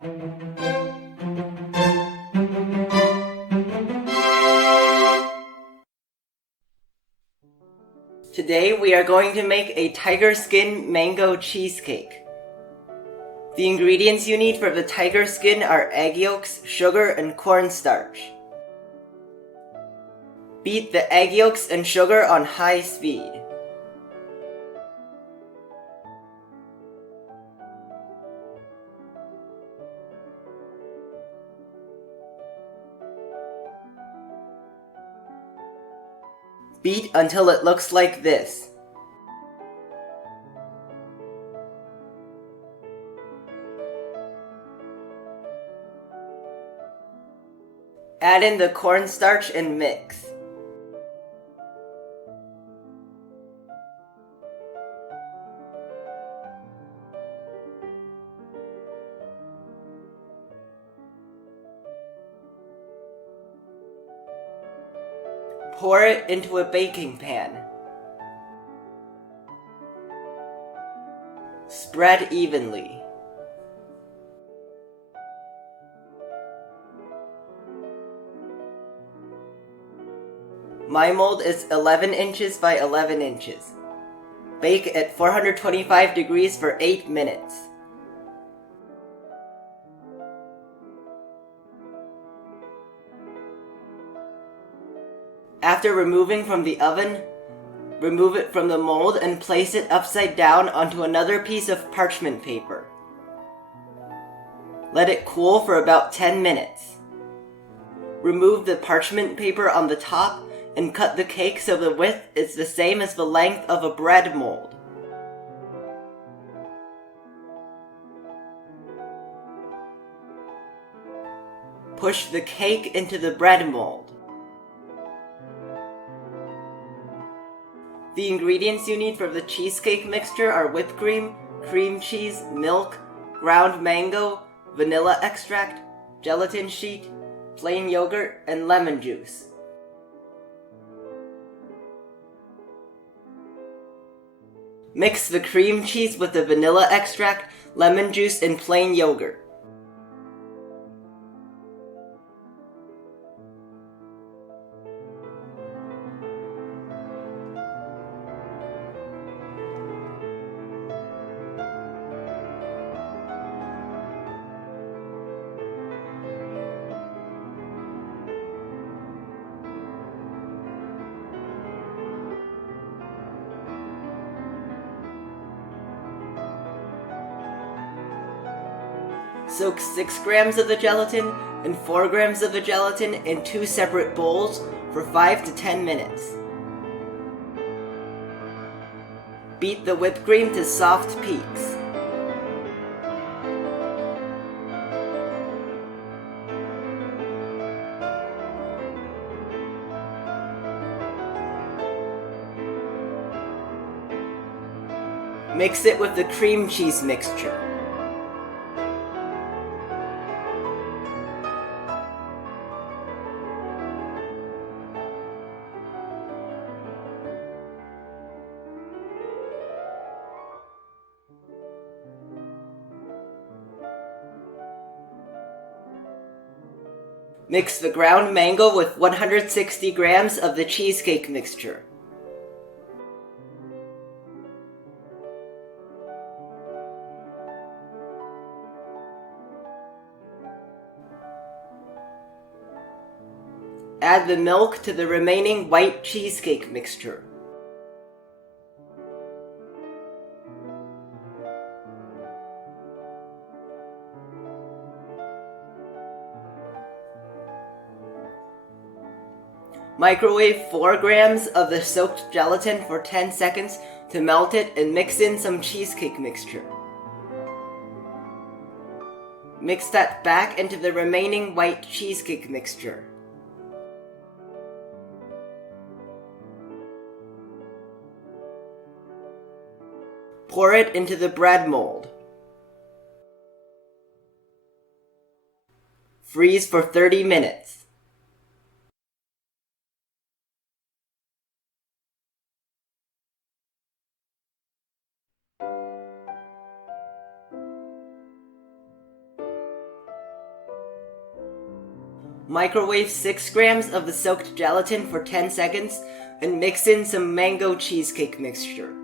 Today we are going to make a tiger skin mango cheesecake. The ingredients you need for the tiger skin are egg yolks, sugar, and cornstarch. Beat the egg yolks and sugar on high speed. Beat until it looks like this. Add in the cornstarch and mix. Pour it into a baking pan. Spread evenly. My mold is 11 inches by 11 inches. Bake at 425 degrees for 8 minutes. After removing from the oven, remove it from the mold and place it upside down onto another piece of parchment paper. Let it cool for about 10 minutes. Remove the parchment paper on the top and cut the cake so the width is the same as the length of a bread mold. Push the cake into the bread mold. The ingredients you need for the cheesecake mixture are whipped cream, cream cheese, milk, ground mango, vanilla extract, gelatin sheet, plain yogurt, and lemon juice. Mix the cream cheese with the vanilla extract, lemon juice, and plain yogurt. Soak 6 grams of the gelatin and 4 grams of the gelatin in 2 separate bowls for 5 to 10 minutes. Beat the whipped cream to soft peaks. Mix it with the cream cheese mixture. Mix the ground mango with 160 grams of the cheesecake mixture. Add the milk to the remaining white cheesecake mixture. Microwave 4 grams of the soaked gelatin for 10 seconds to melt it and mix in some cheesecake mixture. Mix that back into the remaining white cheesecake mixture. Pour it into the bread mold. Freeze for 30 minutes. Microwave 6 grams of the soaked gelatin for 10 seconds and mix in some mango cheesecake mixture.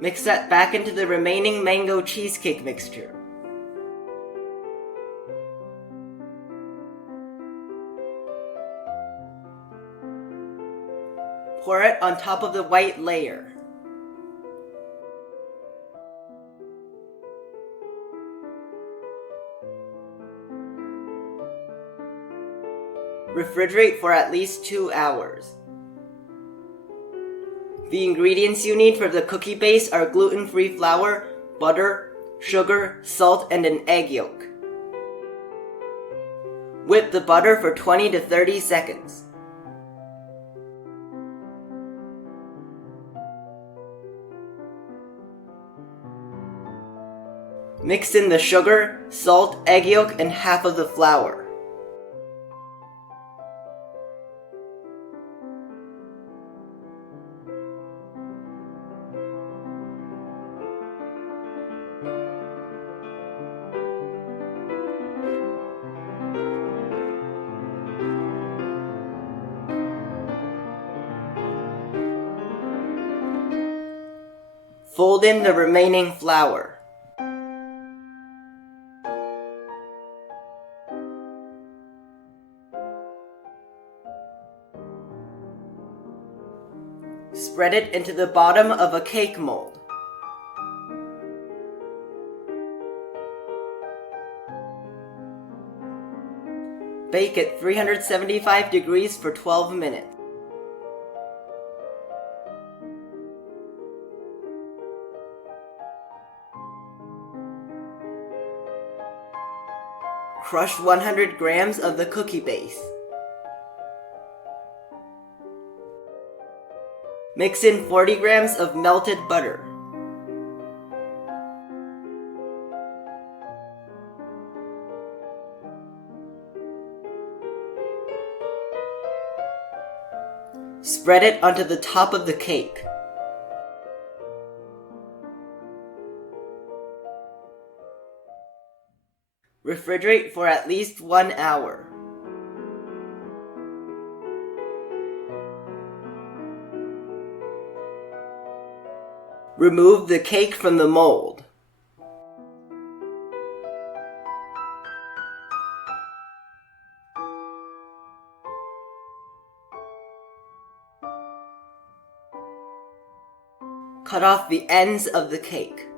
Mix that back into the remaining mango cheesecake mixture. Pour it on top of the white layer. Refrigerate for at least 2 hours. The ingredients you need for the cookie base are gluten-free flour, butter, sugar, salt, and an egg yolk. Whip the butter for 20 to 30 seconds. Mix in the sugar, salt, egg yolk, and half of the flour. Fold in the remaining flour. Spread it into the bottom of a cake mold. Bake at 375 degrees for 12 minutes. Crush 100 grams of the cookie base. Mix in 40 grams of melted butter. Spread it onto the top of the cake. Refrigerate for at least 1 hour. Remove the cake from the mold. Cut off the ends of the cake.